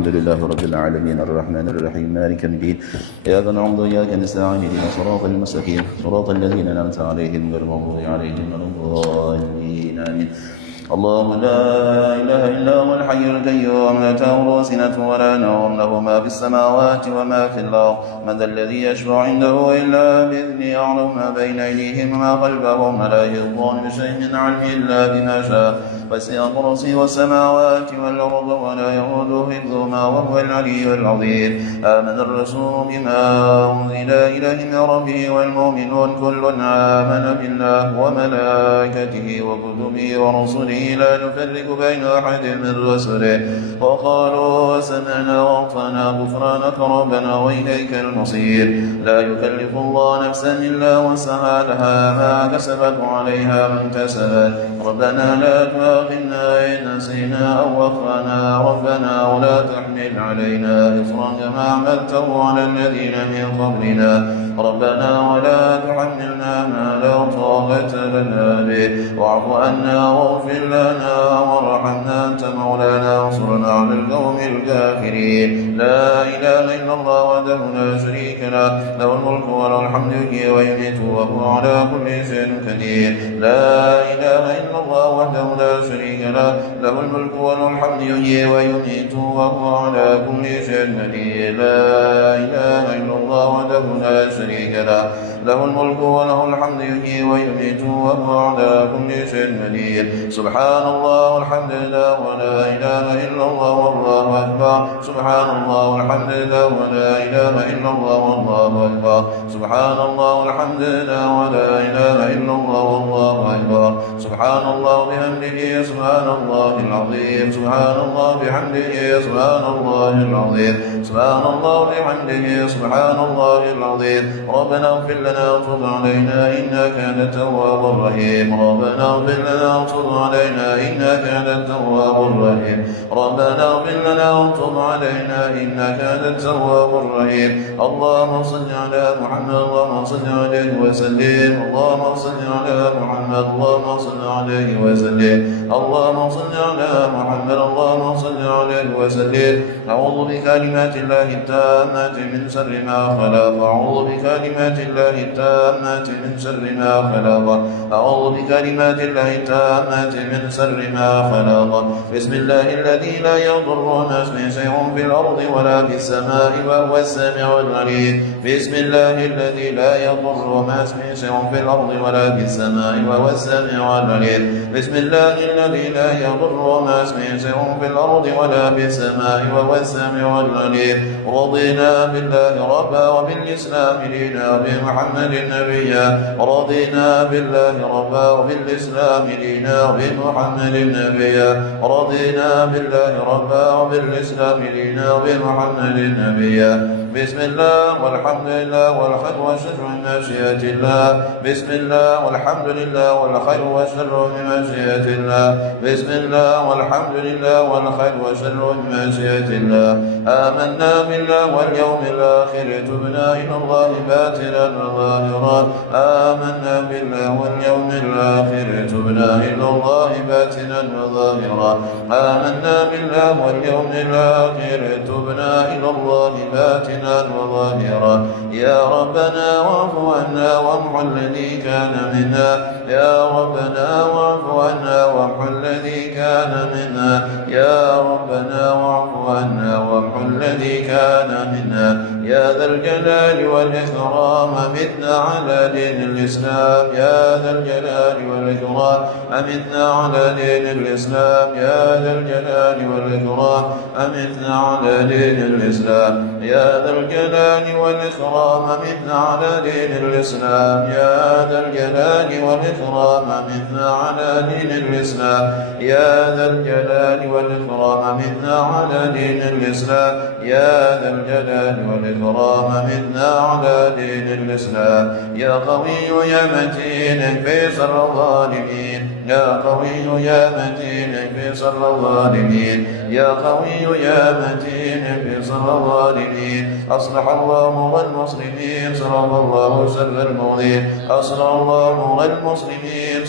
الحمد لله رب العالمين الرحمن الرحيم مالك يوم الدين إياك نعبد وإياك نستعين اهدنا الصراط المستقيم صراط الذين أنعمت عليهم غير المغضوب عليهم ولا الضالين آمين. الله لا إله إلا هو الحي القيوم لا تأخذه سنة ولا نوم له ما في السماوات وما في الأرض من ذا الذي يشفع عنده إلا بإذنه يعلم ما بين أيديهم وما خلفهم ولا يحيطون بشيء من علمه إلا بما شاء وسع كرسيه السماوات والأرض ولا يؤوده حفظهما وهو العلي العظيم. آمن الرسول بما أنزل إليه من ربه والمؤمنون كل آمن بالله وملائكته وكتبه ورسله لا نفرق بين أحد من رسله وقالوا سمعنا وأطعنا غفرانك ربنا وإليك المصير. لا يكلف الله نفسا إلا وسعها لها ما كسبت وعليها ما اكتسبت ربنا لا تؤاخذنا إن نسينا أو أخطأنا ربنا ولا تحمل علينا إصرا كما حملته على الذين من قبلنا ربنا ولا تحملنا ما لا طاقة لنا به واعف عنا واغفر لنا وارحمنا أنت مولانا وانصرنا على القوم الكافرين. لا إله إلا الله وحده لا شريك له له الملك وله الحمد يحيي ويميت وهو على كل شيء قدير. لا إله إلا الله وحده لا شريك له له الملك وله الحمد يحيي ويميت وهو على كل شيء قدير. لا إله إلا الله وحده لا شريك له له الملك وله الحمد يحيي ويميت وهو على كل شيء قدير. سبحان الله والحمد لله ولا إله إلا الله والله أكبر. سبحان الله والحمد لله ولا إله إلا الله والله أكبر. سبحان الله والحمد لله ولا إله إلا الله والله أكبر. سبحان الله بحمده سبحان الله العظيم. سبحان الله بحمده سبحان الله العظيم. سبحان الله بحمده سبحان الله العظيم. ربنا اغفر لنا وتب علينا إنك أنت التواب الرحيم. ربنا اغفر لنا وتب علينا إنك أنت التواب الرحيم. ربنا اغفر لنا وتب علينا إنك أنت التواب الرحيم. اللهم صل على محمد اللهم صل عليه وسلم. اللهم صل على محمد اللهم صل عليه وسلم. اللهم صل على محمد اللهم صل عليه وسلم. أعوذ بكلمات الله التامات من شر ما خلق. أعوذ بكلمات الله التامات من شر ما خلق. أعوذ بكلمات الله التامات من شر ما خلق. بسم الله الذي لا يضر مع اسمه شيء في الأرض ولا في السماء وهو السميع العليم. بسم الله الذي لا يضر مع اسمه شيء في الأرض ولا في السماء وهو السميع العليم. بسم الله الذي لا يضر مع اسمه شيء في الأرض ولا في السماء وهو السميع العليم. رضينا بالله ربا وبالإسلام دينا وبمحمد نبيا. رضينا بالله ربا وبالإسلام دينا وبمحمد نبيا. رضينا بالله ربا وبالإسلام دينا وبمحمد نبيا. بسم الله والحمد لله والخير والشر من مشيئة الله. بسم الله والحمد لله والخير والشر من مشيئة الله. بسم الله والحمد لله والخير والشر من مشيئة الله. آمنا بالله واليوم الآخر تبنا إلى الله باطلا وظاهرا. آمنا بالله واليوم الآخر تبنا إلى الله باطلا وظاهرا. آمنا بالله واليوم الآخر تبنا إلى الله باطلا وظاهرا. يا ربنا واعف عنا وامحو الذي كان منا. يا ربنا واعف عنا وامحو الذي كان منا. يا ربنا واعف عنا وامحو الذي كان منا. يا ذا الجلال والإكرام أمتنا على دين الإسلام. يا ذا الجلال والإكرام أمتنا على دين الإسلام. يا ذا الجلال والإكرام أمتنا على دين الإسلام. يا ذا الجلال والإكرام أمتنا على دين الإسلام. يا ذا الجلال والإكرام أمتنا على دين الإسلام. يا ذا الجلال والإكرام أمتنا على دين الإسلام. يا ذا الجلال والإكرام أمتنا على دين الإسلام. يا قوي يا متين في شر الظالمين. يا قوي يا متين في شر الظالمين. يا قوي يا متين في شر الظالمين. أصلح الله والمسلمين صرف الله شر المؤذين. أصلح الله والمسلمين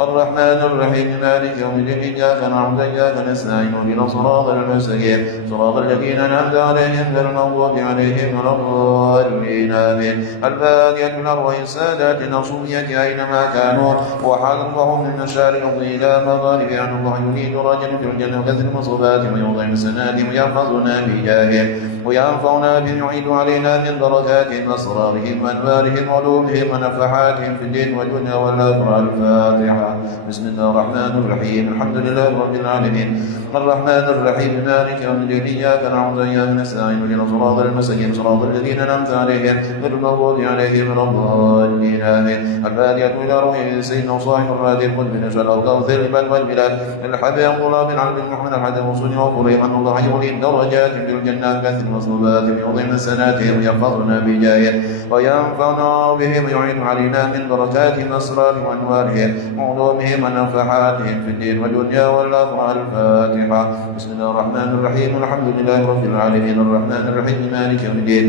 الرحمن الرحيم مالك يوم الدين إياك نعبد وإياك نستعين اهدنا الصراط المستقيم صراط الذين أنعمت عليهم غير المغضوب عليهم ولا الضالين آمين. الفاتحة من أرواح السادات الأصولية أينما كانوا وحذرهم من مشارق الأرض إلى مغاربها أن الله يريد رجل في الجنة وكثر المصوبات ويوضع السنات ويحفظنا بجاهه وينفعنا بما يعيد علينا من بركاتهم وأسرارهم وأنوارهم وعلومهم ونفحاتهم في الدين والدنيا والآخرة. الفاتحة. بسم الله الرحمن الرحيم الحمد لله رب العالمين الرحمن الرحيم مالك يوم الدين إياك نعبد وإياك نستعين اهدنا الصراط المستقيم صراط الذين أنعمت عليهم غير المغضوب عليهم ولا الضالين آمين. الفاتحة إلى روح سيدنا وصاحب الرادي القدس من أجل الكوثر البلد والبلاد الحبيب الله بن عبد محمد الحدث وصول وقريب أن الله يولي درجات في الجنة كثر المصلوبات بيوضع سناتهم ويحفظنا بجاهه وينفعنا بهم ويعين علينا من بركاتهم أسرارهم وأنوارهم وعلومهم ونفحاتهم في الدين والدنيا والآخرة. الفاتحة. بسم الله الرحمن الرحيم الحمد لله رب العالمين الرحمن الرحيم مالك يوم الدين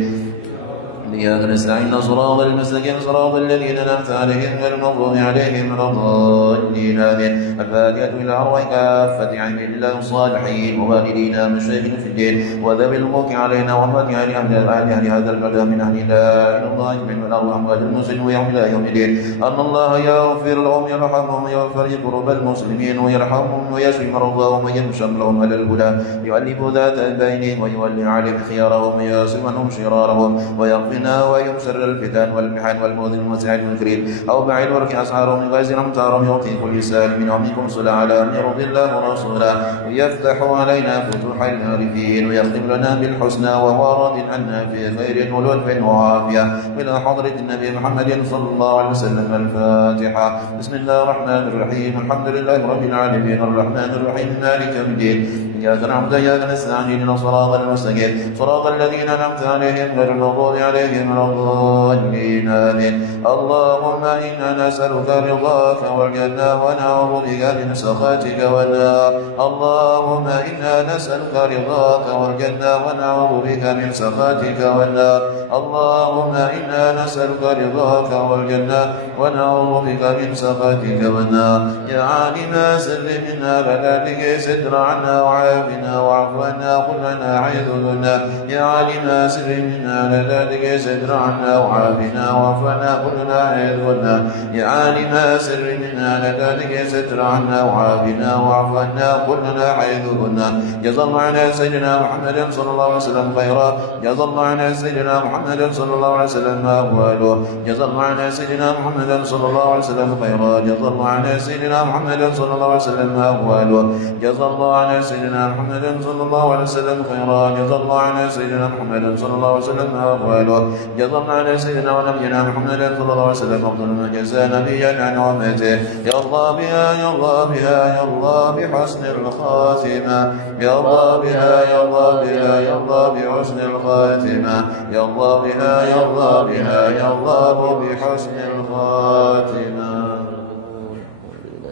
إياك نستعين صراط المستقيم صراط الذين أنعمت عليهم غير المغضوب عليهم ولا الضالين آمين. الفاتحة إلى أرواح كافة عباد الله الصالحين ووالدينا مشايخنا في الدين وذوي الملك علينا وأموات أهل هذا البلد من أهل لا إله إلا الله من الأرواح أموات المسلمين ويوم إلى يوم الدين أن الله يغفر لهم يرحمهم ويغفر قرب المسلمين ويرحمهم ويشفي مرضاهم وينشر لهم على الهدى يؤلف ذات بينهم ويولي عليهم خيارهم ويصرف عنهم شرارهم ويغفر ويوم شر الفتن والمحن والموت والمسيح المنكرين أو بعيد ورك أسعارهم يغازل أمطارهم يعطي كل سالم منكم صلى على من يرضي الله ورسوله ويفتح علينا فتوح العارفين ويختم لنا بالحسنى وهو راض عنا في خير ولطف وعافية إلى حضرة النبي محمد صلى الله عليه وسلم. الفاتحة. بسم الله الرحمن الرحيم الحمد لله رب العالمين الرحمن الرحيم مالك يوم الدين إياك نعبد وإياك نستعين اهدنا الصراط المستقيم صراط الذين أنعمت عليهم غير المغضوب عليهم ولا الضالين آمين. اللهم إنا نسألك رضاك والجنة ونعوذ بك من سخطك والنار. اللهم إنا نسألك رضاك والجنة ونعوذ بك من سخطك والنار. اللهم إنا نسألك رضاك والجنة ونعوذ بك من سخطك والنار. يا عالم سر منا بلادك ستر عنا وعافنا واعف عنا كلنا حيث كنا. يا عالم سر منا بلادك ستر عنا وعافنا واعف عنا كلنا حيث كنا. يا عالم سر منا بلادك ستر عنا وعافنا واعف عنا كلنا حيث كنا. جزا الله عنا سيدنا محمد صلى الله عليه وسلم خيرا. جزا الله عنا سيدنا محمد صلى الله عليه وسلم أهواله. جزا الله عنا سيدنا محمد صلى الله عليه وسلم خيرا. جزا الله عنا سيدنا محمد صلى الله عليه وسلم أهواله. جزا الله عنا سيدنا محمد صلى الله عليه وسلم خيرا. جزا الله عنا سيدنا محمد صلى الله عليه وسلم أهواله. جزا الله عنا سيدنا ونبينا محمد صلى الله عليه وسلم أفضل ما جزى نبيا عن أمته. يا الله بها يا الله بها يا الله بحسن الخاتمة. يا الله بها يا الله بها يا الله بحسن الخاتمة. يا الله بها يا الله بها يا الله بحسن الخاتمة.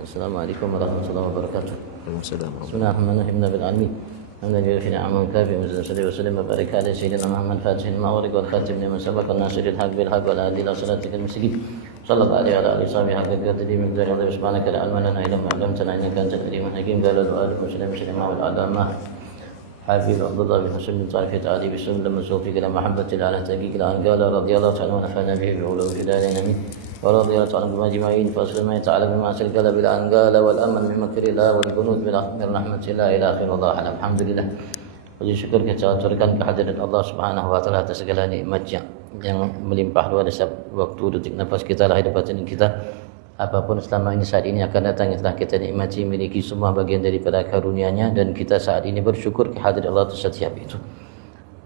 السلام عليكم ورحمة الله وبركاته. السلام. بسم الله الرحمن الرحيم. بالعالمين الحمد لله في نعمه كافي وصلى وسلم وبارك على سيدنا محمد فاتح المغرب والخاتم لمن سبق الناصر الحق بالحق والهادي الى صراطك المستقيم صلى الله عليه وعلى اله وصحبه حق قدره مقدار الله. سبحانك لا علم لنا الا ما علمتنا انك انت العليم الحكيم. قال الوالد مسلم سلم والعلامه حافظ عبد الله بن حسن بن طارق تعالي بسم لما سوفي الى محبه على تحقيق الان قال رضي الله تعالى ونفعنا به بعلوم في دارين امين ورضي الله تعالى بما اجمعين فاصل ما يتعالى بما سلك بالانقال والامن من مكر الله والقنوت من رحمه الله الى اخر الله. الحمد لله. Puji syukur kita aturkan kehadiran Allah Subhanahu wa taala atas segala nikmat-Nya yang melimpah luas di setiap waktu detik nafas kita, lahir batin kita. Apapun selama ini saat ini akan datang yang telah kita nikmati, miliki semua bagian daripada karunia-Nya dan kita saat ini bersyukur kehadiran Allah atas setiap itu.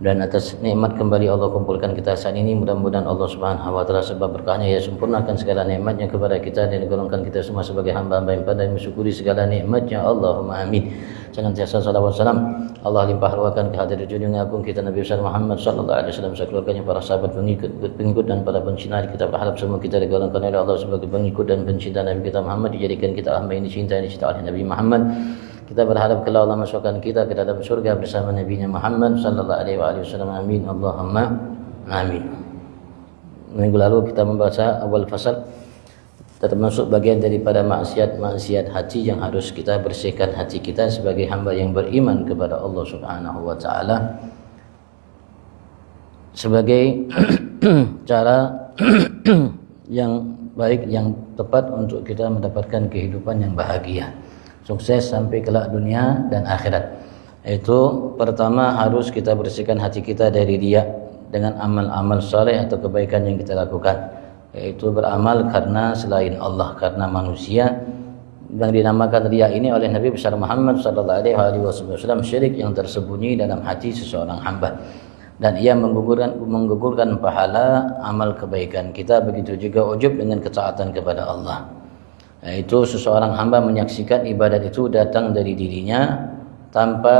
Dan atas nikmat kembali Allah kumpulkan kita saat ini, mudah-mudahan Allah Subhanahu wa taala sebab berkahnya ya sempurnakan segala nikmat-Nya kepada kita dan golongkan kita semua sebagai hamba-hamba yang pandai mensyukuri segala nikmat-Nya. Allahumma amin. Senantiasa salawat salam Allah limpah ruahkan kehadiran junjungan agung kita Nabi besar Muhammad sallallahu alaihi wasallam, sekeluarganya, para sahabat, pengikut dan para pencinta. Kita berharap semua kita digolongkan oleh Allah sebagai pengikut dan pencinta Nabi kita Muhammad, dijadikan kita hamba yang dicintai oleh Nabi Muhammad. Kita berharap kalau Allah masukkan kita ke dalam surga bersama Nabi Muhammad sallallahu alaihi wasallam. Amin. Allahumma amin. Minggu lalu kita membaca awal fasal termasuk bagian daripada maksiat hati yang harus kita bersihkan hati kita sebagai hamba yang beriman kepada Allah Subhanahu wa taala sebagai cara yang baik, yang tepat untuk kita mendapatkan kehidupan yang bahagia, sukses sampai kelak dunia dan akhirat. Itu pertama harus kita bersihkan hati kita dari riya dengan amal-amal saleh atau kebaikan yang kita lakukan, yaitu beramal karena selain Allah, karena manusia. Yang dinamakan riya ini oleh Nabi besar Muhammad sallallahu alaihi wasallam syirik yang tersembunyi dalam hati seseorang hamba, dan ia menggugurkan pahala amal kebaikan kita. Begitu juga ujub dengan ketaatan kepada Allah, yaitu seseorang hamba menyaksikan ibadat itu datang dari dirinya tanpa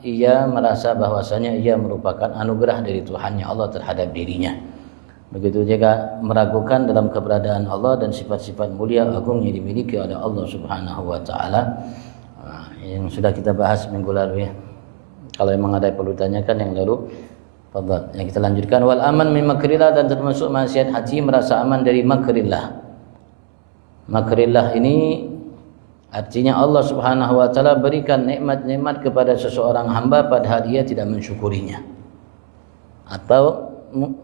ia merasa bahwasanya ia merupakan anugerah dari Tuhannya Allah terhadap dirinya. Begitu juga meragukan dalam keberadaan Allah dan sifat-sifat mulia agung yang dimiliki oleh Allah Subhanahu wa taala, yang sudah kita bahas minggu lalu ya. Kalau memang ada yang perlu ditanyakan yang lalu, fadhal. Yang kita lanjutkan, wal aman min makrillah, dan termasuk maksiat hati merasa aman dari makrillah. Makrillah ini artinya Allah Subhanahu wa taala berikan nikmat-nikmat kepada seseorang hamba padahal dia tidak mensyukurinya. Atau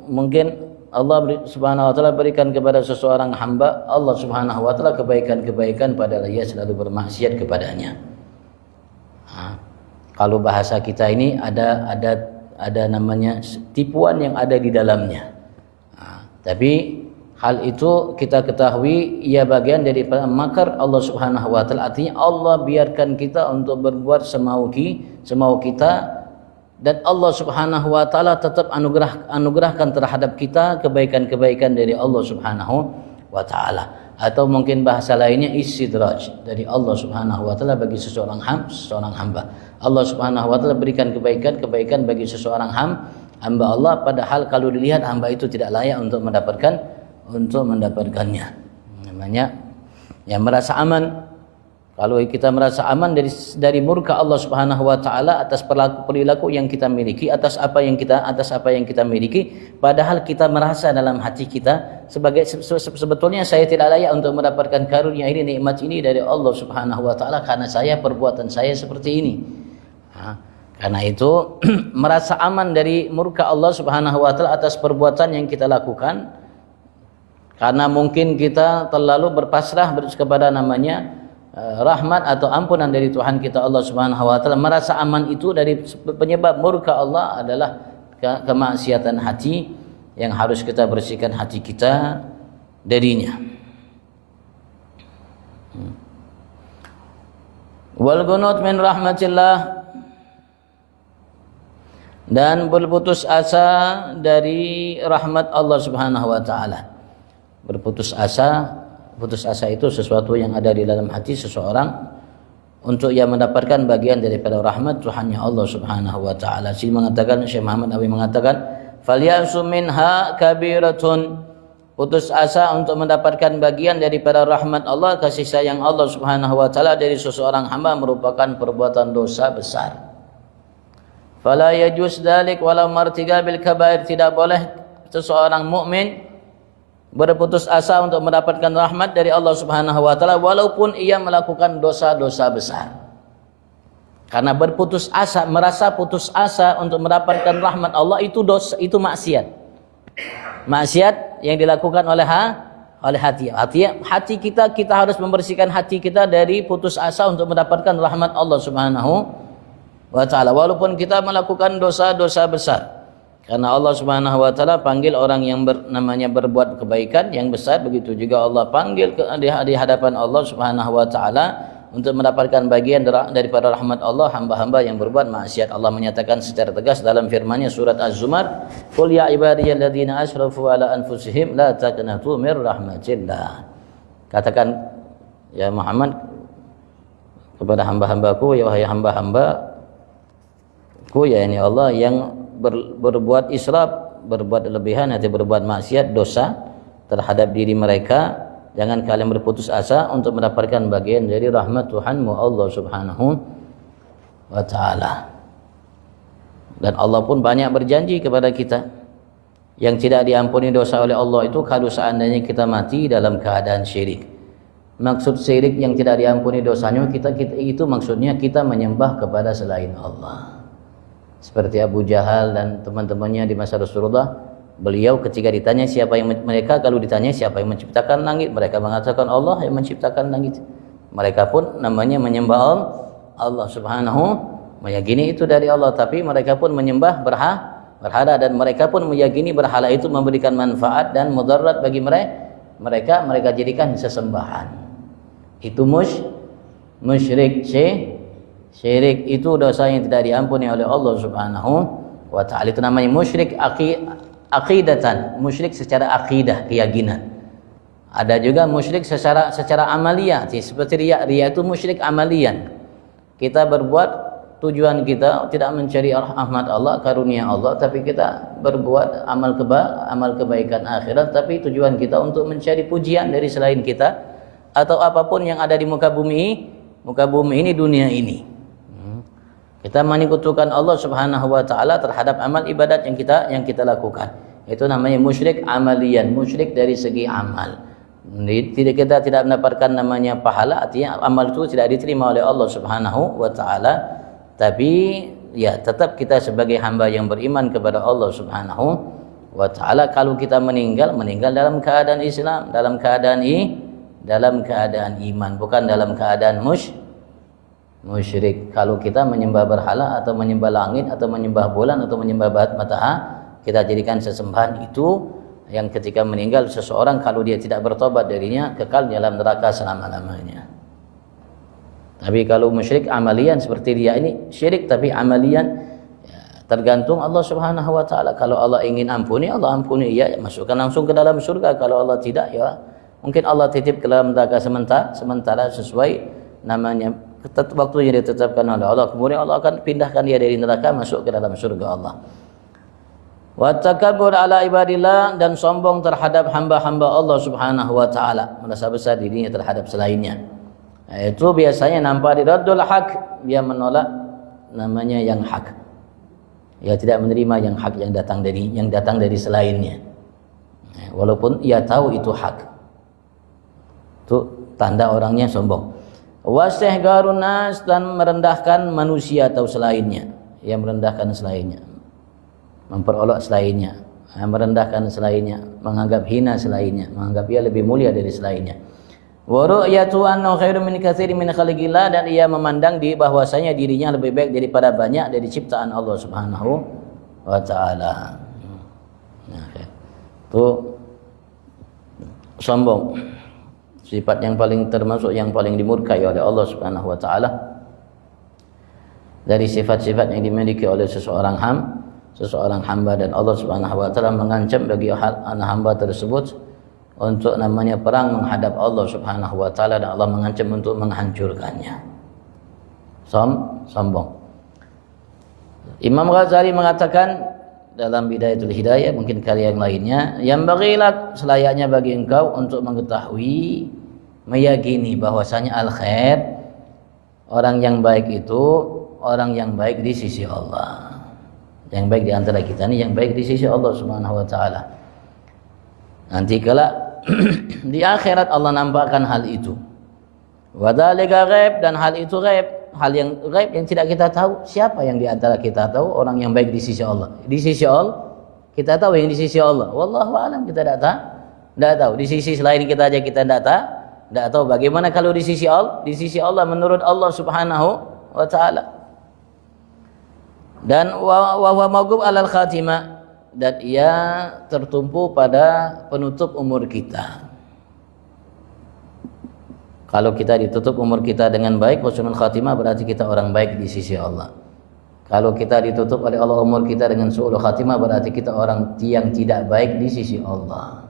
mungkin Allah Subhanahu wa taala berikan kepada seseorang hamba, Allah Subhanahu wa taala kebaikan-kebaikan padahal ia selalu bermaksiat kepadanya. Kalau bahasa kita ini ada namanya tipuan yang ada di dalamnya. Tapi hal itu kita ketahui ia bagian daripada makar Allah Subhanahu wa taala. Artinya Allah biarkan kita untuk berbuat semau kita, dan Allah Subhanahu wa taala tetap anugerahkan terhadap kita kebaikan-kebaikan dari Allah Subhanahu wa taala. Atau mungkin bahasa lainnya istidraj dari Allah Subhanahu wa taala bagi seseorang hamba. Allah Subhanahu wa taala berikan kebaikan bagi seseorang hamba Allah, padahal kalau dilihat hamba itu tidak layak untuk mendapatkannya. Namanya yang merasa aman. Kalau kita merasa aman dari murka Allah Subhanahu wa taala atas perilaku yang kita miliki, atas apa yang kita miliki, padahal kita merasa dalam hati kita sebetulnya saya tidak layak untuk mendapatkan karunia ini, nikmat ini dari Allah Subhanahu wa taala karena perbuatan saya seperti ini. Karena itu merasa aman dari murka Allah Subhanahu wa taala atas perbuatan yang kita lakukan, karena mungkin kita terlalu berpasrah kepada namanya rahmat atau ampunan dari Tuhan kita Allah Subhanahu wa taala. Merasa aman itu dari penyebab murka Allah adalah kemaksiatan hati yang harus kita bersihkan hati kita darinya. Wal qunut min rahmatillah, dan berputus asa dari rahmat Allah Subhanahu wa taala. Putus asa itu sesuatu yang ada di dalam hati seseorang untuk ia mendapatkan bagian daripada rahmat Tuhannya Allah Subhanahu wa taala. Syekh Muhammad Awi mengatakan, "Falyasu minha kabiratun." Putus asa untuk mendapatkan bagian daripada rahmat Allah, kasih sayang Allah Subhanahu wa taala dari seseorang hamba merupakan perbuatan dosa besar. Fala yajuz dzalik walau martiga bil kabair. Tidak boleh seseorang mukmin berputus asa untuk mendapatkan rahmat dari Allah Subhanahu wa taala walaupun ia melakukan dosa-dosa besar. Karena berputus asa, merasa putus asa untuk mendapatkan rahmat Allah itu dosa, itu maksiat. Maksiat yang dilakukan oleh hati. Hati kita harus membersihkan hati kita dari putus asa untuk mendapatkan rahmat Allah Subhanahu wa taala walaupun kita melakukan dosa-dosa besar. Karena Allah Subhanahu wa taala panggil orang yang berbuat kebaikan yang besar, begitu juga Allah panggil di hadapan Allah Subhanahu wa taala untuk mendapatkan bagian daripada rahmat Allah hamba-hamba yang berbuat maksiat. Allah menyatakan secara tegas dalam firman-Nya surat Az-Zumar, "Qul ya ibadiyalladzina asrafu ala anfusihim la taqnatu mir rahmatillah." Katakan ya Muhammad kepada hamba-hambaku, ya wahai hamba-hambaku, ya ini Allah yang berbuat israf, berbuat lebihan atau berbuat maksiat, dosa terhadap diri mereka, jangan kalian berputus asa untuk mendapatkan bagian dari rahmat Tuhanmu Allah Subhanahu wa taala. Dan Allah pun banyak berjanji kepada kita. Yang tidak diampuni dosa oleh Allah itu kalau seandainya kita mati dalam keadaan syirik. Maksud syirik yang tidak diampuni dosanya kita itu maksudnya kita menyembah kepada selain Allah. Seperti Abu Jahal dan teman-temannya di masa Rasulullah, beliau ketika ditanya siapa yang mereka kalau ditanya siapa yang menciptakan langit, mereka mengatakan Allah yang menciptakan langit. Mereka pun namanya menyembah Allah Subhanahu, meyakini itu dari Allah, tapi mereka pun menyembah berhala dan mereka pun meyakini berhala itu memberikan manfaat dan mudarat bagi mereka jadikan sesembahan. Itu musyrik. Syirik itu dosa yang tidak diampuni oleh Allah Subhanahu wa taala. Itu namanya musyrik aqidatan, musyrik secara akidah, keyakinan. Ada juga musyrik secara amalia, seperti riya itu musyrik amalian. Kita berbuat tujuan kita tidak mencari rahmat Allah, karunia Allah, tapi kita berbuat amal kebaikan akhirat, tapi tujuan kita untuk mencari pujian dari selain kita atau apapun yang ada di muka bumi ini, dunia ini. Kita menyekutukan Allah Subhanahu wa taala terhadap amal ibadat yang kita lakukan. Itu namanya musyrik amalian, musyrik dari segi amal. Kita tidak mendapatkan namanya pahala, artinya amal itu tidak diterima oleh Allah Subhanahu wa taala. Tapi ya tetap kita sebagai hamba yang beriman kepada Allah Subhanahu wa taala, kalau kita meninggal dalam keadaan Islam, dalam keadaan iman, bukan dalam keadaan musyrik. Kalau kita menyembah berhala atau menyembah langit atau menyembah bulan atau menyembah matahari, kita jadikan sesembahan, itu yang ketika meninggal seseorang kalau dia tidak bertobat darinya kekal dalam neraka selama-lamanya. Tapi kalau musyrik amalian seperti dia ini syirik tapi amalian, ya, tergantung Allah Subhanahu wa taala. Kalau Allah ingin ampuni, Allah ampuni, ya masukkan langsung ke dalam surga. Kalau Allah tidak, ya mungkin Allah titip ke dalam neraka sementara sesuai namanya waktu yang ditetapkan oleh Allah. Kemudian Allah akan pindahkan dia dari neraka masuk ke dalam surga Allah. Wa takabbur ala ibadillah, dan sombong terhadap hamba-hamba Allah Subhanahu wa taala, merasa besar dirinya terhadap selainnya. Itu biasanya nampak di raddul haq, dia menolak namanya yang hak. Ia tidak menerima yang hak yang datang dari selainnya. Walaupun ia tahu itu hak. Itu tanda orangnya sombong. Wastihgarun nas, dan merendahkan manusia atau selainnya, yang merendahkan selainnya, memperolok selainnya, merendahkan selainnya, menganggap hina selainnya, menganggap ia lebih mulia dari selainnya. Wa ru'yatu annahu khairum min katsirin min khalqillah, dan ia memandang bahwasanya dirinya lebih baik daripada banyak dari ciptaan Allah Subhanahu wa taala. Itu sombong. Sifat yang paling termasuk yang paling dimurkai oleh Allah Subhanahu wa taala dari sifat-sifat yang dimiliki oleh seseorang hamba, dan Allah Subhanahu wa taala mengancam bagi anak hamba tersebut untuk namanya perang menghadap Allah Subhanahu wa taala, dan Allah mengancam untuk menghancurkannya. Sombong. Imam Ghazali mengatakan dalam Bidayatul Hidayah, mungkin karya yang lainnya, yang bagilah selayaknya bagi engkau untuk mengetahui, meyakini bahwasanya al-khair, orang yang baik itu orang yang baik di sisi Allah. Yang baik di antara kita ini yang baik di sisi Allah Subhanahu wa taala. Nanti kala di akhirat Allah nampakkan hal itu. Wa dzalika ghaib, dan hal itu ghaib, hal yang ghaib yang tidak kita tahu. Siapa yang di antara kita tahu orang yang baik di sisi Allah? Di sisi Allah kita tahu yang di sisi Allah. Wallahu a'lam, kita tidak tahu. Di sisi selain kita aja kita tidak tahu. Bagaimana kalau di sisi Allah? Di sisi Allah menurut Allah Subhanahu wa taala. Dan wa huwa mawquf alal khatimah, dan ia tertumpu pada penutup umur kita. Kalau kita ditutup umur kita dengan baik, husnul khatimah, berarti kita orang baik di sisi Allah. Kalau kita ditutup oleh Allah umur kita dengan su'ul khatimah, berarti kita orang yang tidak baik di sisi Allah.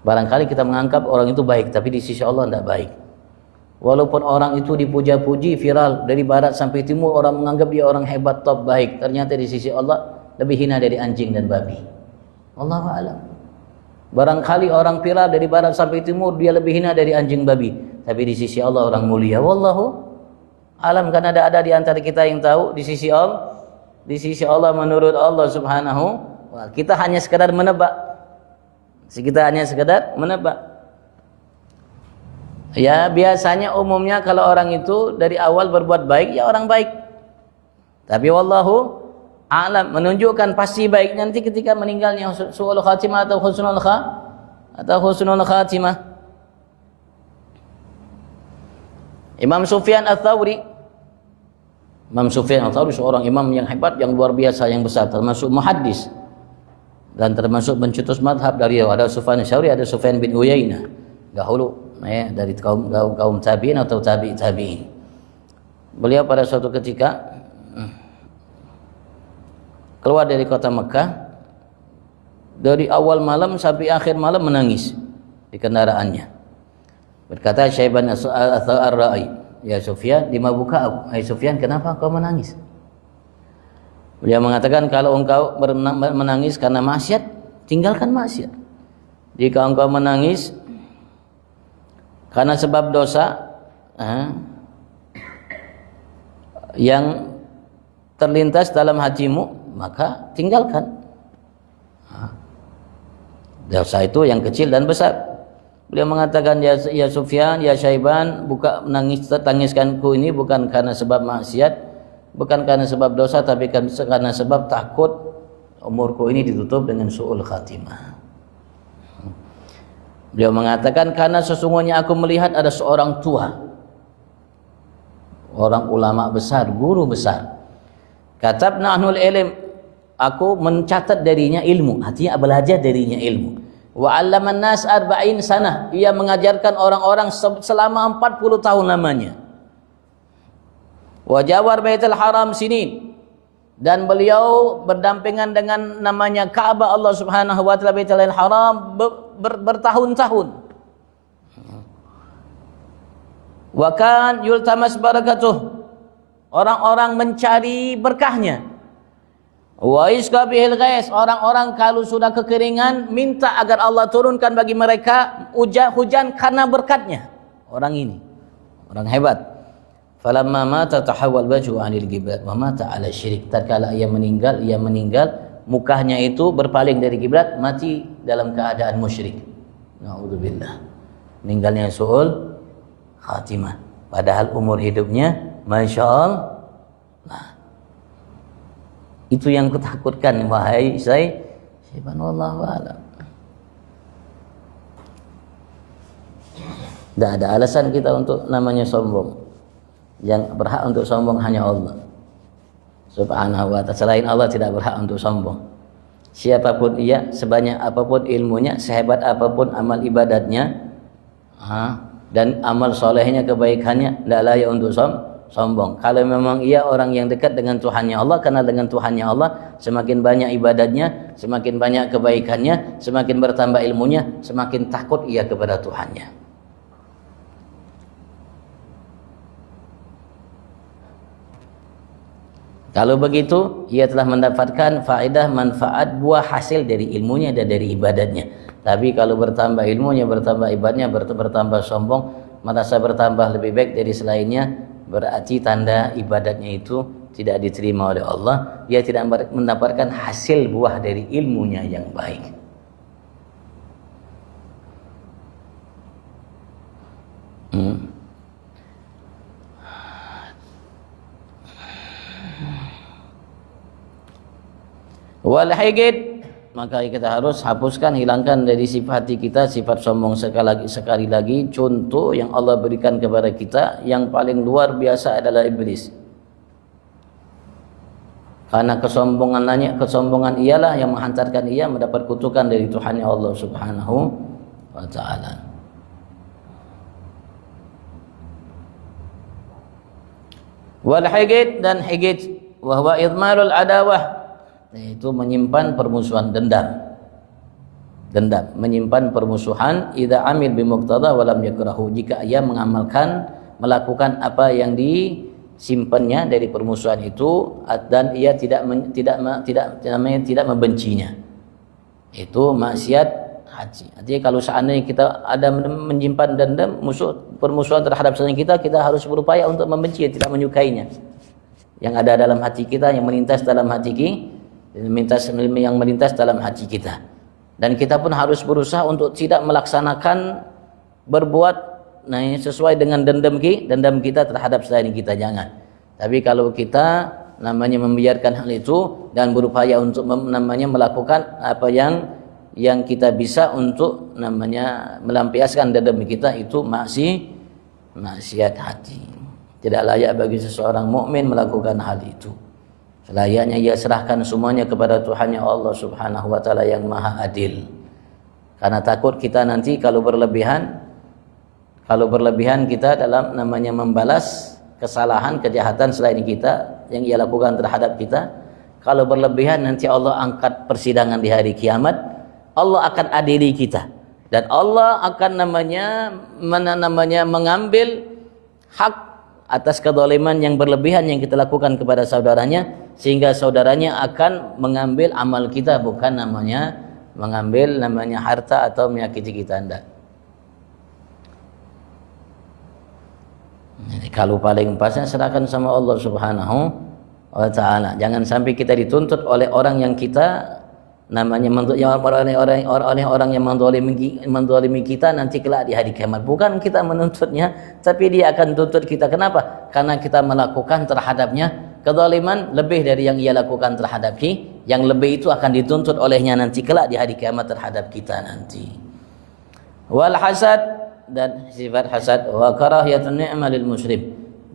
Barangkali kita menganggap orang itu baik, tapi di sisi Allah tidak baik. Walaupun orang itu dipuja-puji viral dari barat sampai timur, orang menganggap dia orang hebat, top, baik, ternyata di sisi Allah lebih hina dari anjing dan babi. Wallahu a'lam. Barangkali orang viral dari barat sampai timur, dia lebih hina dari anjing, babi, tapi di sisi Allah orang mulia. Wallahu a'lam. Karena ada di antara kita yang tahu di sisi Allah menurut Allah Subhanahu Wah, kita hanya sekedar menebak. Kita hanya sekedar menebak. Ya, biasanya umumnya kalau orang itu dari awal berbuat baik, ya orang baik. Tapi wallahu a'lam, menunjukkan pasti baik nanti ketika meninggalnya su'ul khatimah atau husnul khatimah. Imam Sufyan Ats-Tsauri seorang imam yang hebat, yang luar biasa, yang besar, termasuk muhaddis dan termasuk pencetus madhab dari ada Sufyan Ats-Tsauri, ada Sufyan bin Uyainah dahulu, dari kaum tabi'in atau tabi'in. Beliau pada suatu ketika keluar dari kota Mekah, dari awal malam sampai akhir malam menangis di kendaraannya. Berkata Syaiban Ar-Ra'i, "Ya Sufyan, lima buka? Hai Sufyan, kenapa kau menangis?" Beliau mengatakan, kalau engkau menangis karena maksiat, tinggalkan maksiat. Jika engkau menangis karena sebab dosa yang terlintas dalam hatimu, maka tinggalkan. Dosa itu yang kecil dan besar. Beliau mengatakan, ya Sufyan, ya Syaiban, tangiskanku ini bukan karena sebab maksiat, bukan karena sebab dosa, tapi karena sebab takut umurku ini ditutup dengan su'ul khatimah. Beliau mengatakan, karena sesungguhnya aku melihat ada seorang tua, orang ulama besar, guru besar. Katabna anhul ilm, aku mencatat darinya ilmu, artinya belajar darinya ilmu. Wa 'allaman nas 40 sanah, ia mengajarkan orang-orang selama 40 tahun lamanya. Wa jawar Baitul Haram sinin, dan beliau berdampingan dengan namanya Ka'bah Allah Subhanahu wa taala, Baitul Haram bertahun-tahun. Wa kan yultamas barakatuh, orang-orang mencari berkahnya. Wa isqa bihil ghais, orang-orang kalau sudah kekeringan minta agar Allah turunkan bagi mereka hujan karena berkatnya. Orang ini orang hebat. Falamma mata tahawwal wajhu 'anil qiblat wa mata 'ala syirik. Tatkala ia meninggal mukanya itu berpaling dari kiblat, mati dalam keadaan musyrik. Nauzubillah. Meninggalnya su'ul khatimah, padahal umur hidupnya masyaallah. Itu yang kutakutkan, wahai Syaiban, wallahu a'lam. Tidak ada alasan kita untuk namanya sombong. Yang berhak untuk sombong hanya Allah Subhanahu wa ta'ala. Selain Allah tidak berhak untuk sombong. Siapapun ia, sebanyak apapun ilmunya, sehebat apapun amal ibadatnya, dan amal solehnya, kebaikannya, tidak layak untuk sombong. Kalau memang ia orang yang dekat dengan Tuhannya Allah, karena dengan Tuhannya Allah semakin banyak ibadatnya, semakin banyak kebaikannya, semakin bertambah ilmunya, semakin takut ia kepada Tuhannya. Kalau begitu, ia telah mendapatkan faedah, manfaat, buah hasil dari ilmunya dan dari ibadatnya. Tapi kalau bertambah ilmunya, bertambah ibadahnya, bertambah sombong, merasa bertambah lebih baik dari selainnya, berarti tanda ibadatnya itu tidak diterima oleh Allah. Dia tidak mendapatkan hasil buah dari ilmunya yang baik. Wal higid, maka kita harus hapuskan, hilangkan dari sifat hati kita sifat sombong. Sekali lagi contoh yang Allah berikan kepada kita yang paling luar biasa adalah iblis. Karena kesombongan ialah yang menghantarkan ia mendapat kutukan dari Tuhannya Allah Subhanahu wa taala. Wal higid, dan higid wa huwa idmarul adawah, yaitu menyimpan permusuhan, dendam, menyimpan permusuhan. Idza amil bimuqtada wa lam yakrahu, jika ia melakukan apa yang disimpannya dari permusuhan itu dan ia tidak membencinya. Itu maksiat hati. Artinya kalau seandainya kita ada menyimpan dendam, permusuhan terhadap sesama kita harus berupaya untuk membenci, tidak menyukainya. Yang ada dalam hati kita, yang melintas dalam hati yang melintas dalam hati kita. Dan kita pun harus berusaha untuk tidak melaksanakan berbuat sesuai dengan dendam kita terhadap selain kita, jangan. Tapi kalau kita membiarkan hal itu dan berupaya untuk melakukan apa yang kita bisa untuk melampiaskan dendam kita, itu maksiat hati. Tidak layak bagi seseorang mukmin melakukan hal itu. Selayaknya ia serahkan semuanya kepada Tuhannya Allah Subhanahu wa taala yang Maha Adil. Karena takut kita nanti kalau berlebihan kita dalam membalas kesalahan, kejahatan selain kita yang ia lakukan terhadap kita. Kalau berlebihan nanti Allah angkat persidangan di hari kiamat. Allah akan adili kita dan Allah akan mengambil hak atas kezaliman yang berlebihan yang kita lakukan kepada saudaranya, sehingga saudaranya akan mengambil amal kita, bukan mengambil harta atau menyakiti kita. Anda. Jadi kalau paling pasnya serahkan sama Allah Subhanahu wa taala. Jangan sampai kita dituntut oleh orang yang kita orang yang menzalimi kita nanti kelak di hari kiamat. Bukan kita menuntutnya, tapi dia akan tuntut kita. Kenapa? Karena kita melakukan terhadapnya kezaliman lebih dari yang ia lakukan terhadap kita. Yang lebih itu akan dituntut olehnya nanti kelak di hari kiamat terhadap kita nanti. Wal hasad, dan sifat hasad, wa karahiyatun ni'mal lil muslim,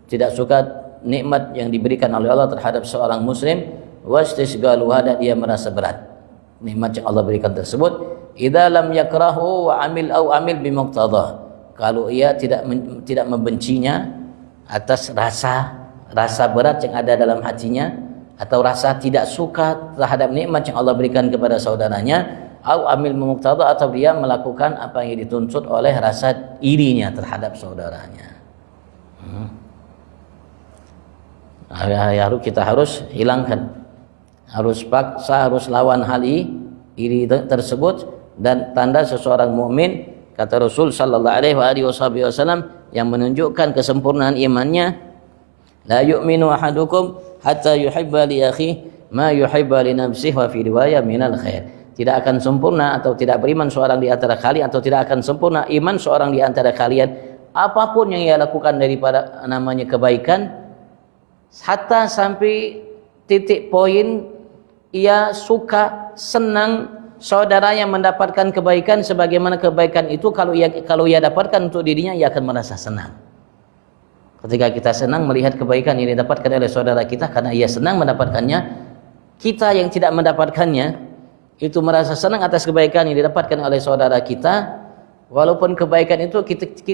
tidak suka nikmat yang diberikan oleh Allah terhadap seorang muslim, wastisgaluha, dan dia merasa berat nikmat yang Allah berikan tersebut. Idza lam yakrahu wa amil bimuqtadah, kalau ia tidak membencinya atas rasa berat yang ada dalam hatinya, atau rasa tidak suka terhadap nikmat yang Allah berikan kepada saudaranya, au amil bimuqtadah, atau dia melakukan apa yang dituntut oleh rasa irinya terhadap saudaranya. Kita harus hilangkan, harus paksa, harus lawan hal iri tersebut. Dan tanda seseorang mukmin, kata Rasul sallallahu alaihi wasallam, yang menunjukkan kesempurnaan imannya, la yu'minu ahadukum hatta yuhibba li akhihi ma yuhibba li nafsihi wa fi riwayah minal khair. Tidak akan sempurna atau tidak beriman seorang di antara kalian, atau tidak akan sempurna iman seorang di antara kalian, apapun yang ia lakukan daripada kebaikan, hatta sampai titik poin ia suka, senang saudaranya mendapatkan kebaikan sebagaimana kebaikan itu kalau ia dapatkan untuk dirinya, ia akan merasa senang. Ketika kita senang melihat kebaikan yang didapatkan oleh saudara kita karena ia senang mendapatkannya, kita yang tidak mendapatkannya itu merasa senang atas kebaikan yang didapatkan oleh saudara kita, walaupun kebaikan itu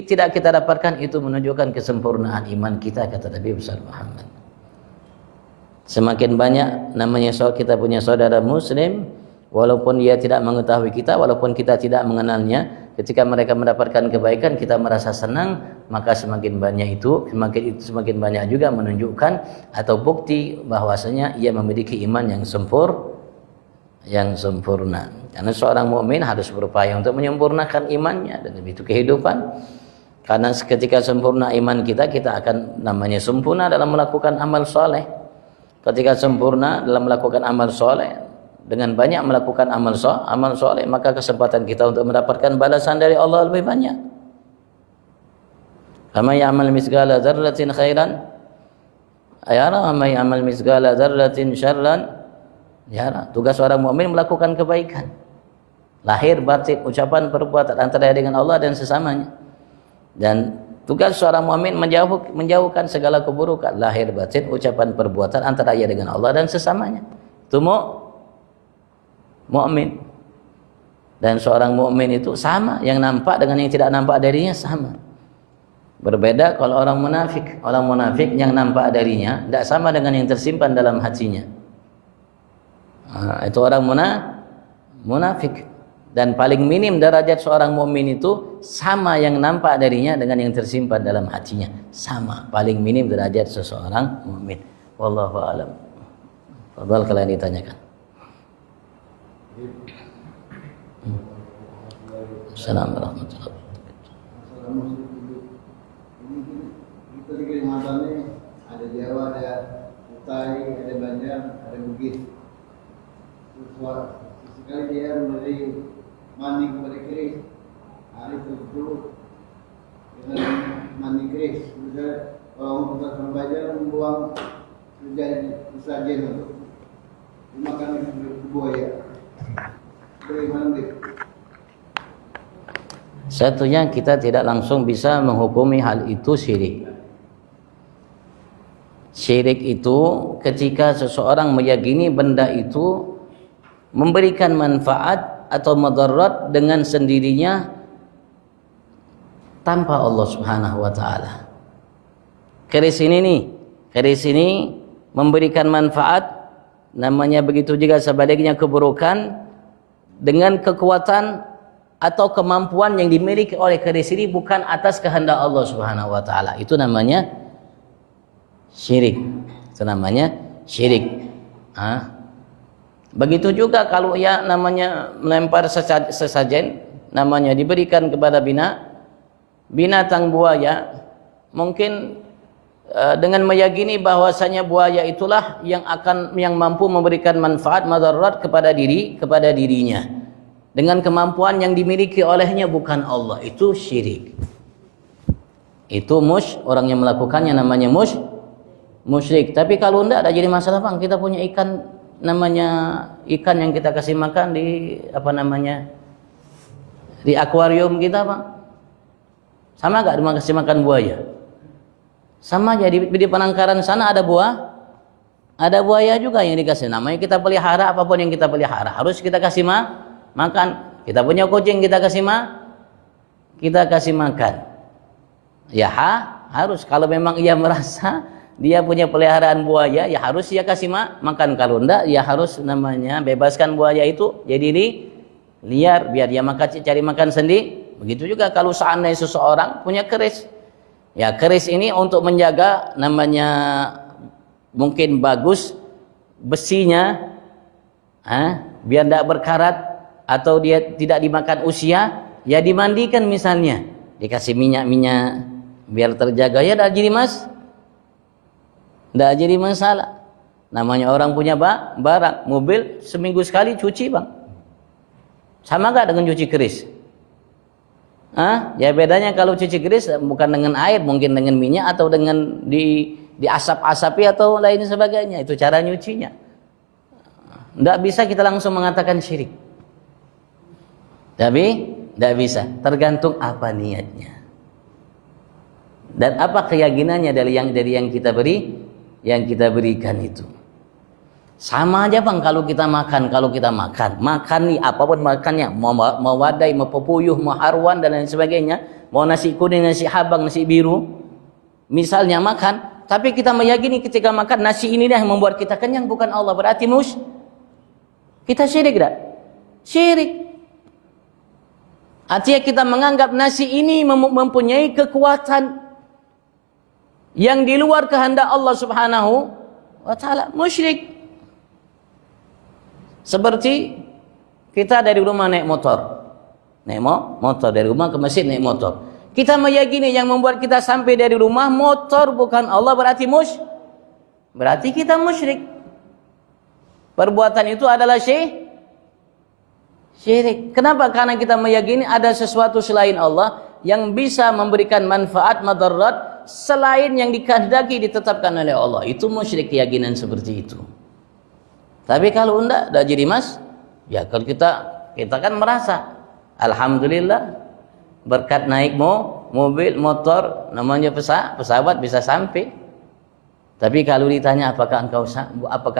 tidak kita dapatkan, itu menunjukkan kesempurnaan iman kita, kata Nabi besar Muhammad. Semakin banyak kita punya saudara muslim, walaupun dia tidak mengetahui kita, walaupun kita tidak mengenalnya, ketika mereka mendapatkan kebaikan kita merasa senang, maka semakin banyak juga menunjukkan atau bukti bahwasanya ia memiliki iman yang sempurna. Karena seorang mukmin harus berupaya untuk menyempurnakan imannya, dan itu kehidupan. Karena ketika sempurna iman kita akan sempurna dalam melakukan amal soleh. Ketika sempurna dalam melakukan amal soleh, dengan banyak melakukan amal soleh, maka kesempatan kita untuk mendapatkan balasan dari Allah lebih banyak. Kama ya'mal misqala dzarratin khairan yara, wa may ya'mal misqala dzarratin syarran yara. Tugas seorang mukmin melakukan kebaikan, lahir batin, ucapan, perbuatan, antara dengan Allah dan sesamanya. Dan tugas seorang mukmin menjauhkan segala keburukan, lahir batin, ucapan, perbuatan, antara ia dengan Allah dan sesamanya. Itu mukmin. Dan seorang mukmin itu sama, yang nampak dengan yang tidak nampak darinya sama. Berbeda kalau orang munafik. Orang munafik yang nampak darinya tidak sama dengan yang tersimpan dalam hatinya. Itu orang munafik. Dan paling minim derajat seorang mukmin itu sama yang nampak darinya dengan yang tersimpan dalam hatinya. Sama, paling minim derajat seseorang mukmin. Wallahu a'lam. Fadhal kalian ditanyakan. Assalamualaikum warahmatullahi wabarakatuh. Kita di Kalimantan ini ada Jawa, ada Kutai, ada Banjar, ada Bugis. Sekali dia memberi mani kepada keris, hari itu dengan mani keris. Sudah orang kita terbaca membuang sesajen untuk dimakan buaya. Bagaimana itu? Satunya kita tidak langsung bisa menghukumi hal itu syirik. Syirik itu ketika seseorang meyakini benda itu memberikan manfaat atau madarat dengan sendirinya tanpa Allah Subhanahu wa taala. Keris ini memberikan manfaat, namanya begitu juga sebaliknya keburukan, dengan kekuatan atau kemampuan yang dimiliki oleh keris ini bukan atas kehendak Allah Subhanahu wa taala. Itu namanya syirik. Itu namanya syirik. Begitu juga kalau ya namanya melempar sesajen, namanya diberikan kepada binatang buaya, mungkin dengan meyakini bahwasanya buaya itulah yang mampu memberikan manfaat madarat kepada dirinya dengan kemampuan yang dimiliki olehnya bukan Allah. Itu syirik. Itu orang yang melakukannya namanya musyrik. Tapi kalau enggak ada jadi masalah, Bang. Kita punya ikan, namanya ikan yang kita kasih makan di di akuarium kita, Bang. Sama enggak dengan kasih makan buaya? Sama aja. Di penangkaran sana ada buaya juga yang dikasih. Namanya kita pelihara, apapun yang kita pelihara harus kita kasih makan. Kita punya kucing, kita kasih makan. Ya harus. Kalau memang ia merasa dia punya peliharaan buaya, ya harus dia kasih makan. Kalau enggak, ya harus namanya bebaskan buaya itu jadi liar, biar dia cari makan sendiri. Begitu juga kalau seandainya seseorang punya keris, ya keris ini untuk menjaga namanya mungkin bagus besinya, biar tidak berkarat atau dia tidak dimakan usia, ya dimandikan misalnya, dikasih minyak biar terjaga, ya dah jadi tidak jadi masalah. Namanya orang punya barang, mobil seminggu sekali cuci, Bang. Sama gak dengan cuci keris? Ya bedanya kalau cuci keris bukan dengan air, mungkin dengan minyak atau dengan diasap-asapi atau lain sebagainya. Itu cara nyucinya. Tidak bisa kita langsung mengatakan syirik. Tapi tidak bisa, tergantung apa niatnya dan apa keyakinannya dari yang kita berikan itu. Sama aja, Bang, kalau kita makan nih apapun makannya, mau wadai, mau pepuyuh, mau harwan dan lain sebagainya, mau nasi kuning, nasi habang, nasi biru, misalnya makan, tapi kita meyakini ketika makan nasi ini yang membuat kita kenyang bukan Allah, berarti kita syirik tidak? Syirik. Artinya kita menganggap nasi ini mempunyai kekuatan yang di luar kehendak Allah Subhanahu wa taala, musyrik. Seperti kita dari rumah naik motor dari rumah ke masjid naik motor. Kita meyakini yang membuat kita sampai dari rumah motor bukan Allah, berarti kita musyrik. Perbuatan itu adalah syirik. Kenapa? Karena kita meyakini ada sesuatu selain Allah yang bisa memberikan manfaat madarat selain yang dikehendaki ditetapkan oleh Allah. Itu musyrik, keyakinan seperti itu. Tapi kalau enggak jadi ya kalau kita kan merasa alhamdulillah berkat naik mobil, motor, namanya pesawat bisa sampai. Tapi kalau ditanya apakah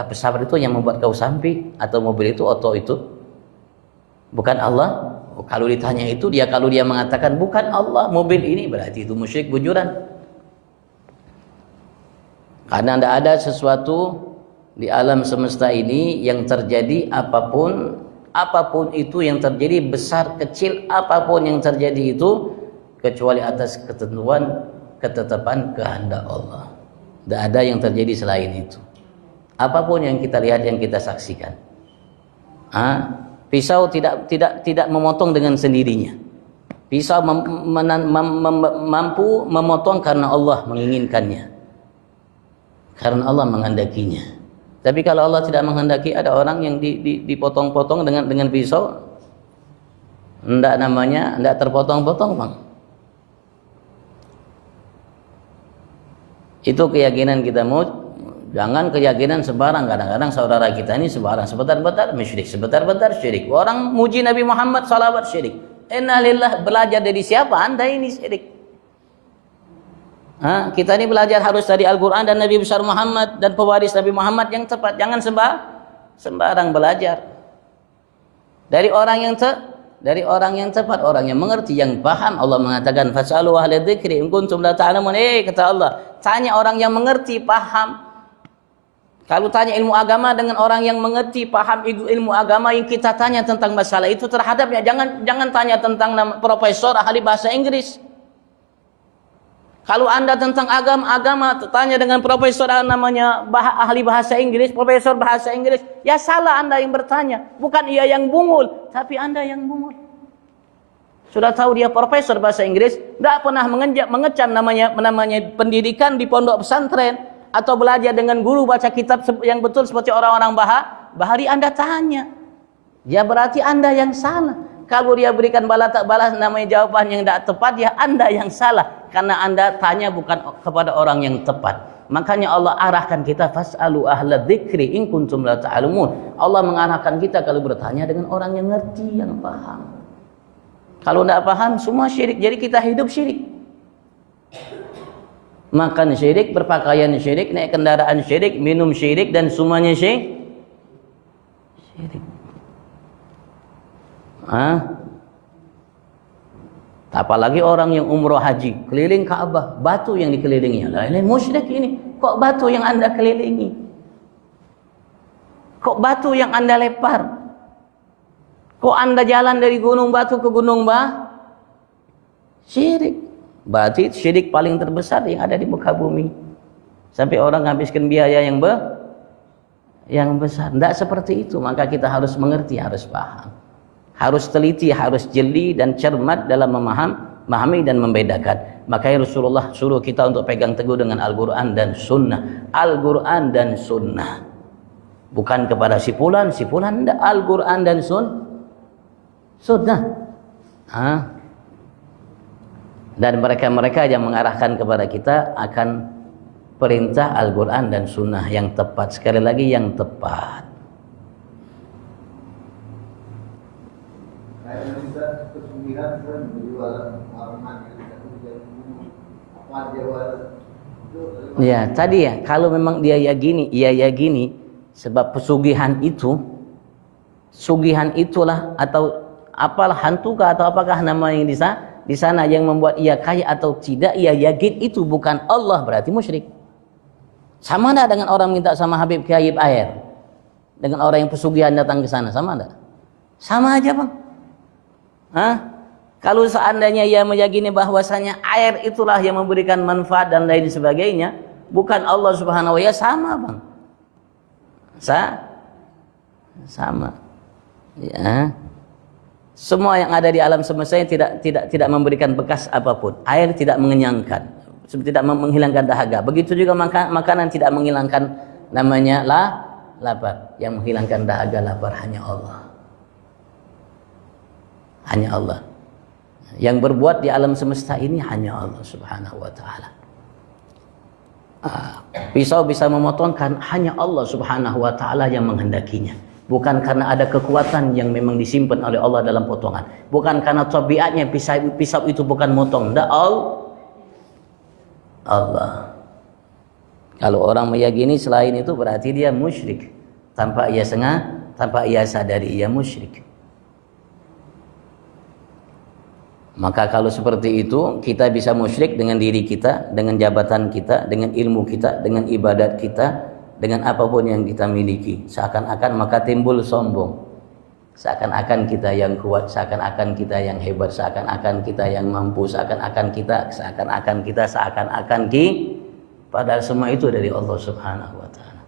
pesawat itu yang membuat kau sampai atau mobil itu bukan Allah? Kalau ditanya itu, kalau dia mengatakan bukan Allah mobil ini, berarti itu musyrik bujuran. Karena tidak ada sesuatu di alam semesta ini yang terjadi apapun itu yang terjadi, besar kecil apapun yang terjadi itu, kecuali atas ketetapan kehendak Allah. Tidak ada yang terjadi selain itu. Apapun yang kita lihat, yang kita saksikan. Pisau tidak memotong dengan sendirinya. Pisau mampu memotong karena Allah menginginkannya, karena Allah menghendakinya. Tapi kalau Allah tidak menghendaki, ada orang yang dipotong-potong dengan pisau, enggak terpotong-potong, Bang. Itu keyakinan kita, jangan keyakinan sebarang. Kadang-kadang saudara kita ini sebentar-bentar musyrik, sebentar-bentar syirik. Orang muji Nabi Muhammad salawat syirik. Innalillah, belajar dari siapa? Anda ini syirik. Kita ini belajar harus dari Al-Quran dan Nabi besar Muhammad dan pewaris Nabi Muhammad yang tepat. Jangan sembarang belajar. Dari orang yang tepat, orang yang mengerti, yang paham. Allah mengatakan, "Fas'alu ahla dzikri in kuntum la ta'lamun." Kata Allah, tanya orang yang mengerti, paham. Kalau tanya ilmu agama dengan orang yang mengerti, paham ilmu agama yang kita tanya tentang masalah itu terhadapnya. Jangan tanya tentang profesor ahli bahasa Inggris. Kalau Anda tentang agama tanya dengan profesor namanya ahli bahasa Inggris, profesor bahasa Inggris, ya salah Anda yang bertanya. Bukan ia yang bungul, tapi Anda yang bungul. Sudah tahu dia profesor bahasa Inggris, tidak pernah mengecam namanya pendidikan di pondok pesantren atau belajar dengan guru baca kitab yang betul seperti orang-orang bahari, Anda tanya. Ya berarti Anda yang salah. Kalau dia berikan balas namanya jawaban yang tidak tepat, ya Anda yang salah. Karena Anda tanya bukan kepada orang yang tepat. Makanya Allah arahkan kita, fas'alu ahla dzikri in kuntum la ta'lamun. Allah mengarahkan kita kalau bertanya dengan orang yang ngerti, yang paham. Kalau tidak paham, semua syirik. Jadi kita hidup syirik. Makan syirik, berpakaian syirik, naik kendaraan syirik, minum syirik, dan semuanya syirik. Apalagi orang yang umroh haji keliling Ka'bah, batu yang dikelilingi. Ini musyrik ini. Kok batu yang Anda kelilingi? Kok batu yang Anda lempar? Kok Anda jalan dari gunung batu ke gunung syirik. Berarti syirik paling terbesar yang ada di muka bumi. Sampai orang menghabiskan biaya yang besar. Tidak seperti itu. Maka kita harus mengerti, harus paham. Harus teliti, harus jeli dan cermat dalam memahami dan membedakan. Makanya Rasulullah suruh kita untuk pegang teguh dengan Al-Quran dan Sunnah. Al-Quran dan Sunnah. Bukan kepada si fulan tidak. Al-Quran dan Sunnah. Dan mereka yang mengarahkan kepada kita akan perintah Al-Quran dan Sunnah yang tepat. Sekali lagi yang tepat. Pesugihan kan berjualan makanan ya tadi ya, kalau memang dia yakini sebab pesugihan itulah atau apalah hantukah atau apakah namanya di sana yang membuat ia kaya atau tidak, ia yakin itu bukan Allah, berarti musyrik. Sama enggak dengan orang minta sama Habib Kiai air, dengan orang yang pesugihan datang ke sana, sama enggak? Sama aja, Bang. Kalau seandainya ia meyakini bahwasanya air itulah yang memberikan manfaat dan lain sebagainya, bukan Allah Subhanahu wa ta'ala, sama, Bang. Sama. Ya. Semua yang ada di alam semesta tidak memberikan bekas apapun. Air tidak mengenyangkan, tidak menghilangkan dahaga. Begitu juga makanan tidak menghilangkan namanya lapar. Yang menghilangkan dahaga lapar hanya Allah. Hanya Allah. Yang berbuat di alam semesta ini hanya Allah Subhanahu wa ta'ala. Pisau bisa memotongkan, hanya Allah Subhanahu wa ta'ala yang menghendakinya. Bukan karena ada kekuatan yang memang disimpan oleh Allah dalam potongan. Bukan karena tabiatnya pisau itu bukan motong. Allah. Kalau orang meyakini selain itu berarti dia musyrik. Tanpa ia sadari ia musyrik. Maka kalau seperti itu, kita bisa musyrik dengan diri kita, dengan jabatan kita, dengan ilmu kita, dengan ibadat kita, dengan apapun yang kita miliki. Seakan-akan maka timbul sombong. Seakan-akan kita yang kuat, seakan-akan kita yang hebat, seakan-akan kita yang mampu, seakan-akan kita, padahal semua itu dari Allah Subhanahu wa ta'ala.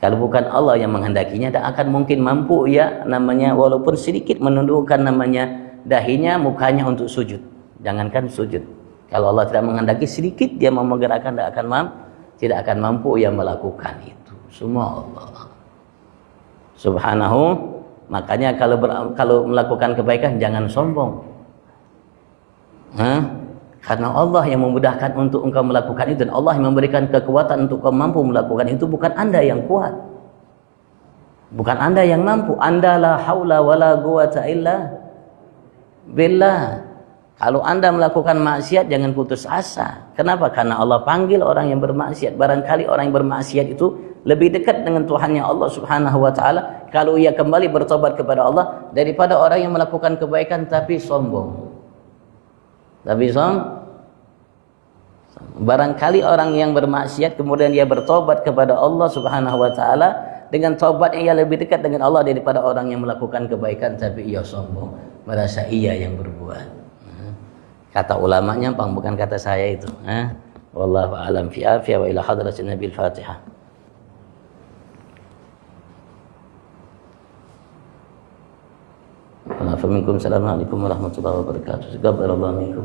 Kalau bukan Allah yang menghendakinya, tak akan mungkin mampu ya namanya walaupun sedikit menundukkan namanya dahinya, mukanya untuk sujud. Jangankan sujud. Kalau Allah tidak menghendaki sedikit dia mau menggerakkan, tidak akan mampu ia melakukan itu. Semua Allah. Subhanahu. Makanya kalau melakukan kebaikan jangan sombong. Karena Allah yang memudahkan untuk engkau melakukan itu, dan Allah yang memberikan kekuatan untuk engkau mampu melakukan itu, bukan Anda yang kuat. Bukan Anda yang mampu. Anda la haula wala quwata illa billah. Kalau Anda melakukan maksiat jangan putus asa. Kenapa? Karena Allah panggil orang yang bermaksiat. Barangkali orang yang bermaksiat itu lebih dekat dengan Tuhannya Allah Subhanahu wa taala kalau ia kembali bertobat kepada Allah daripada orang yang melakukan kebaikan tapi sombong. Barangkali orang yang bermaksiat kemudian dia bertobat kepada Allah Subhanahu wa taala, dengan tobatnya ia lebih dekat dengan Allah daripada orang yang melakukan kebaikan tapi ia sombong, merasa ia yang berbuat. Kata ulamanya, bukan kata saya itu. Wallahu a'lam fi afiyah wa ila hadratin Nabil Fatihah. Assalamualaikum warahmatullahi wabarakatuh. Gabarallahu minkum.